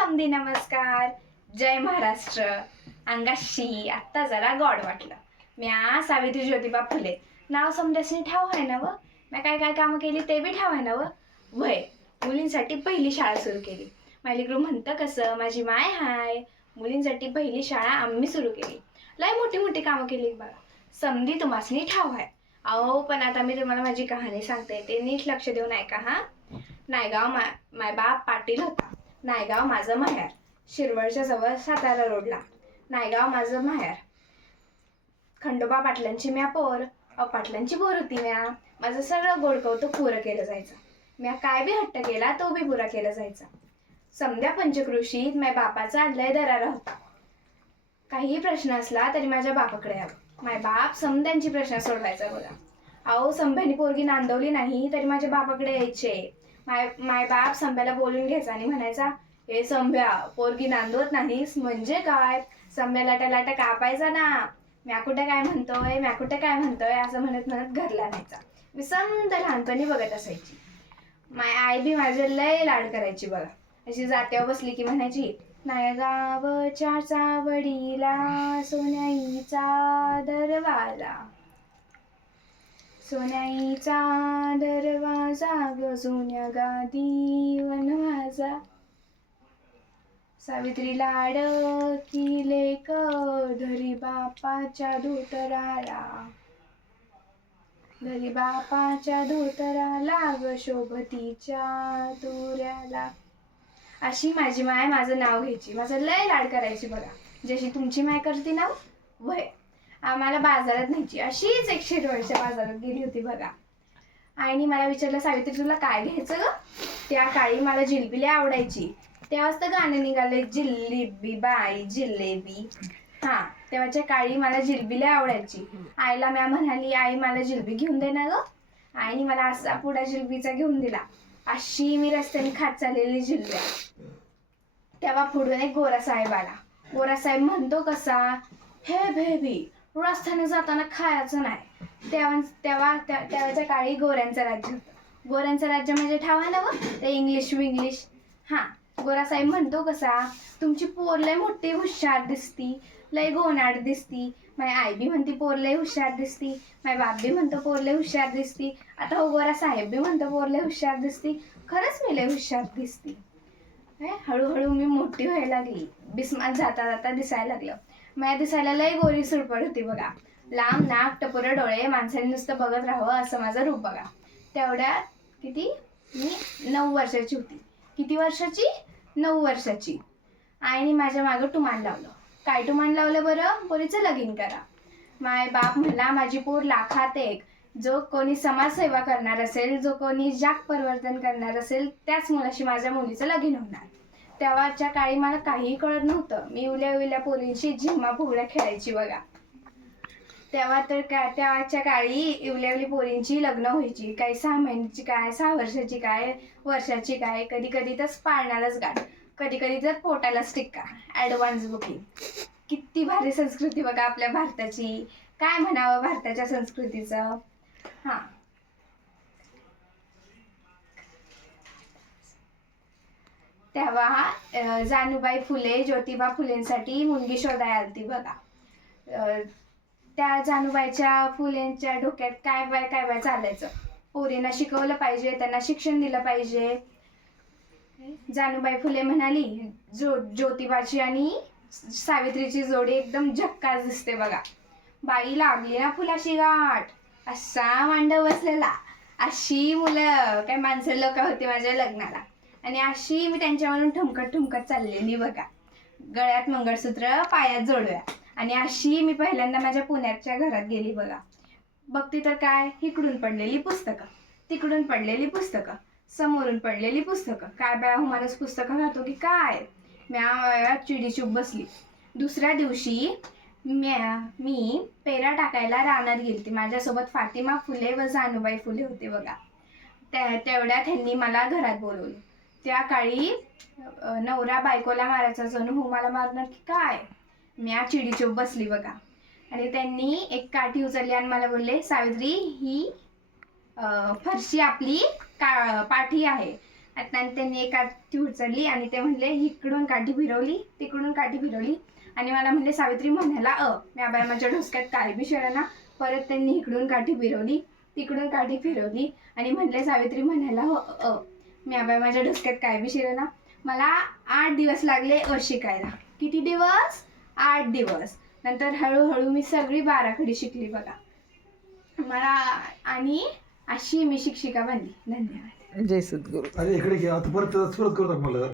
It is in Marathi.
समधी नमस्कार. जय महाराष्ट्र. अंगाशी आत्ता जरा गॉड वाटलं. म्या सावित्री ज्योतिबा फुले नाव समजासनी ठाव आहे ना व. म्या काय काय कामं केली ते बी ठाव आहे ना व. वय मुलींसाठी पहिली शाळा सुरू केली. मायलेकरू म्हणतं कसं माझी माय हाय. मुलींसाठी पहिली शाळा आम्ही सुरू केली. लय मोठी मोठी कामं केली बघा. समधी तुम्हासनी ठाव आहे. अहो पण आता मी तुम्हाला माझी कहाणी सांगते, ते नीट लक्ष देऊन ऐका हा. नायगाव माय बाप पाटील होता. नायगाव माझं माहेर. शिरवळच्या जवळ सातारा रोडला. नायगाव माझं माहेर. खंडोबा पाटलांची म्या पोर. पाटलांची पोर होती म्या. माझं सगळं गोड कौतुक पुरं केलं जायचं. म्या काय बी हट्ट केला तो बी पुरा केला जायचा. समध्या पंचकृषीत माझ्या बापाचा लय दरारा होता. काहीही प्रश्न असला तरी माझ्या बापाकडे यावं. माय बाप समध्यांची प्रश्न सोडवायचा बघा. अहो संभ्यानी पोरगी नांदवली नाही तरी माझ्या बापाकडे यायचे. माय बाप संभ्याला बोलून घ्यायचा आणि म्हणायचा, हे संभ्या पोरगी नांदवत नाहीस म्हणजे काय. संभ्या लाटा लाटा कापायचा ना. म्या कुठे काय म्हणतोय असं म्हणत म्हणत घरला न्यायचा. मी समजा लहानपणी बघत असायची. माय आई बी माझे लय लाड करायची बघा. अशी जात्यावर बसली की म्हणायची, नायगावच्या चावडीला सोन्याईचा दरवाजा. सोन्याईचा दरवाजा ग सोन्या गादी वनवाजा. सावित्री लाड की लेक धरी बापाच्या धोतराला. धरी बापाच्या धोतराला ग शोभतीच्या तुऱ्याला. अशी माझी माय माझं नाव घ्यायची. माझं लय लाड करायची बघा. जशी तुमची माय करते ना वय. आम्हाला बाजारात न्यायची. अशीच एक शिरवळच्या बाजारात गेली होती बघा. आईने मला विचारलं, सावित्री तुला काय घ्यायचं ग. त्या काळी मला जिलेबी लय आवडायची. तेव्हाच तर गाणं निघाले, जिलेबी बाई जिलेबी. हा तेव्हाच्या काळी मला जिलेबी लय आवडायची. आईला म्या म्हणाली, आई मला जिलेबी घेऊन दे ना ग. आईने मला असा पुडा जिलेबीचा घेऊन दिला. अशी मी रस्त्याने खात चाललेली जिलेब्या. तेव्हा पुढून एक गोरा साहेब आला. गोरा साहेब म्हणतो कसा, हे बेबी रस्त्याने जाताना खायचं नाही. तेव्हाच्या काळी गोऱ्यांचं राज्य होतं. गोऱ्यांचं राज्य म्हणजे ठाव आहे ना व, ते इंग्लिश. हा गोरा साहेब म्हणतो कसा, तुमची पोर लय मोठी हुशार दिसती, लय गोनाड दिसती. माझी आई बी म्हणती पोर लय हुशार दिसती. माझा बाप बी म्हणतो पोर लय हुशार दिसती. आता हो गोरा साहेब बी म्हणतो पोर लय हुशार दिसती. खरंच मी लय हुशार दिसती. हळूहळू मी मोठी व्हायला लागली. बिस्मात जाता जाता दिसायला लागलं. माझ्या दिसायला लय गोरी सुरपड होती बघा. लांब नाक टपोरे डोळे, माणसाने नुसतं बघत राहावं असं माझं रूप बघा. तेवढ्यात किती मी 9 वर्षाची होती. किती वर्षाची? 9 वर्षाची. आईने माझ्या मागं टुमान लावलं. काय टुमान लावलं बरं? पोरीचं लगीन करा. माय बाप म्हणला, माझी पोर लाखात एक. जो कोणी समाजसेवा करणार असेल, जो कोणी जग परिवर्तन करणार असेल, त्याच मुलाशी माझ्या मुलीचं लगीन होणार. तेव्हाच्या काळी मला काहीही कळत नव्हतं. मी उल्या पोरींशी झिम्मा फुगड्या खेळायची बघा. तेव्हाच्या काळी उल्या पोरींची लग्न व्हायची. काही 6 महिन्याची काय, 6 वर्षाची काय, वर्षाची काय, कधी कधी तर पाळण्यालाच गाठ, कधी कधी तर पोटालाच टिक्का. Advance booking. किती भारी संस्कृती बघा आपल्या भारताची. काय म्हणावं भारताच्या संस्कृतीचं. हा तेव्हा जानूबाई फुले ज्योतिबा फुलेंसाठी मुलगी शोधायला आलती बघा. त्या जानूबाईच्या फुलेंच्या डोक्यात काय बाय चालायचं. पोरींना शिकवलं पाहिजे, त्यांना शिक्षण दिलं पाहिजे. जानूबाई फुले म्हणाली, ज्योतिबाची आणि सावित्रीची जोडी एकदम झक्कास दिसते बघा. बाई लागली ना फुलाशी गाठ. असा मांडव बसलेला. अशी मुलं काय माणसं लोक होती माझ्या लग्नाला. आणि अशी मी त्यांच्यावरून ठुमकत चाललेली बघा. गळ्यात मंगळसूत्र, पायात जोडव्या. आणि अशी मी पहिल्यांदा माझ्या पुण्याच्या घरात गेली बघा. बघते तर काय, इकडून पडलेली पुस्तकं, तिकडून पडलेली पुस्तकं, समोरून पडलेली पुस्तकं. काय बाया माणूस पुस्तकं घालतो की काय. म्या चिडीचूप बसली. दुसऱ्या दिवशी मी पेरा टाकायला रानात गेलती. माझ्यासोबत फातिमा फुले व जानूबाई फुले होते बघा. तेवढ्यात ह्यांनी मला घरात बोलवलं. त्या काळी नवरा बायकोला मारायचा जणू मला मारणार की काय. म्या चिडीचूप बसली बघा. आणि त्यांनी एक काठी उचलली आणि मला बोलले, सावित्री ही फरशी आपली पाठी आहे, आणि त्यांनी एक काठी उचलली आणि ते म्हणले इकडून काठी फिरवली तिकडून काठी फिरवली आणि मला म्हणले सावित्री म्हणायला मी आबाय माझ्या डोसक्यात काय बी ना. परत त्यांनी इकडून काठी फिरवली तिकडून काठी फिरवली आणि म्हणले सावित्री म्हणायला हो मी आबाय माझ्या डोसक्यात काय बी ना. मला 8 दिवस लागले शिकायला. किती दिवस? 8 दिवस. नंतर हळूहळू मी सगळी बाराखडी शिकली बघा मला. आणि अशी मी शिक्षिका बनली. धन्यवाद. जय सद्गुरू. अरे इकडे घ्या आता परत सुरुवात करू मला.